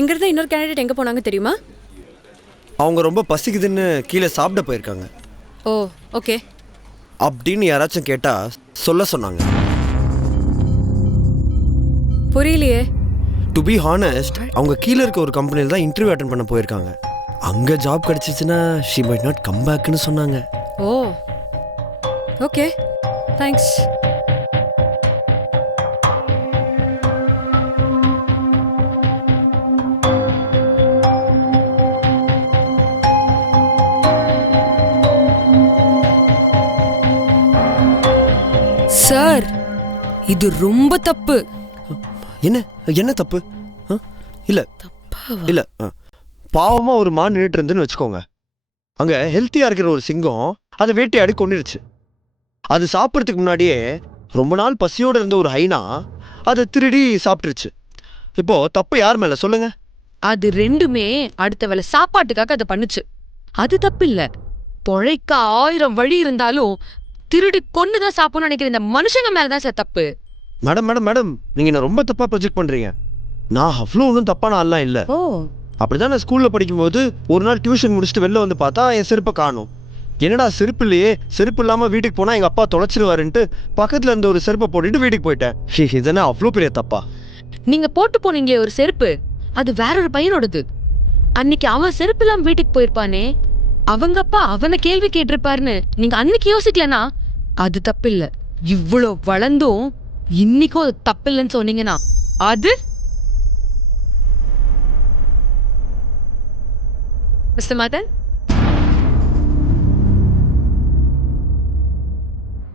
இங்கிருந்து இன்னொரு கேண்டிடேட் எங்கே போனாங்க தெரியுமா? அவங்க ரொம்ப பசிக்குதுன்னு கீழே சாப்பிட போயிருக்காங்க. ஓ ஓகே. அப்படின்னு யாராச்சும் கேட்டால் சொல்ல சொன்னாங்க. புரியலையே. டு பி ஹானஸ்ட், அவங்க கீழே இருக்க ஒரு கம்பெனியில் தான் இன்டர்வியூ அட்டன் பண்ண போயிருக்காங்க. அங்கே ஜாப் கிடச்சிச்சுன்னா ஷி மைட் நாட் கம் பேக்னு சொன்னாங்க. Oh okay, thanks. சார், இது ரொம்ப தப்பு. என்ன என்ன தப்பு? இல்லை இல்லை, பாவமாக ஒரு மான் நின்றுட்டு இருந்துன்னு வச்சுக்கோங்க. அங்கே ஹெல்த்தியாக இருக்கிற ஒரு சிங்கம் அதை வேட்டையாடி கொண்டுருச்சு. அது சாப்பிட்றதுக்கு முன்னாடியே ரொம்ப நாள் பசியோடு இருந்த ஒரு ஹைனா அதை திருடி சாப்பிட்டுருச்சு. இப்போ தப்பு யார் மேலே சொல்லுங்க? அது ரெண்டுமே அடுத்த வேளை சாப்பாட்டுக்காக அதை பண்ணுச்சு. அது தப்பு இல்ல. பொழைக்க 1000 வழி இருந்தாலும் திருடி கொண்டுதான் சாப்பிடணும்னு நினைக்கிற இந்த மனுஷங்க மேலதான் சார் தப்பு. மேடம் மேடம் மேடம், நீங்கள் என்ன ரொம்ப தப்பாக ப்ரொஜெக்ட் பண்ணுறீங்க. நான் அவ்வளோ ஒன்றும் தப்பான ஆள்லாம் இல்லை. ஓ, அப்படிதான் நான் ஸ்கூலில் படிக்கும்போது ஒரு நாள் டியூஷன் முடிச்சுட்டு வெளில வந்து பார்த்தா என் செருப்பை காணும். என்னடா செருப்பு இல்லையே, செருப்பு இல்லாமல் வீட்டுக்கு போனால் எங்கள் அப்பா தொலைச்சிருவாருன்ட்டு பக்கத்தில் இருந்த ஒரு செருப்பை போட்டுட்டு வீட்டுக்கு போயிட்டேன். இதென்ன அவ்வளோ பெரிய தப்பா? நீங்க போட்டு போனீங்களே ஒரு செருப்பு, அது வேற ஒரு பையனோடது. அன்னைக்கு அவன் செருப்பு இல்லாம வீட்டுக்கு போயிருப்பானே, அவங்க அப்பா அவனை கேள்வி கேட்டிருப்பாருன்னு நீங்க அன்னைக்கு யோசிக்கலனா அது தப்பு இல்ல. இவ்வளோ வளர்ந்தும் இன்னைக்கும் அது தப்பு இல்லைன்னு சொன்னீங்கன்னா அது மிஸ்டர் மதன்,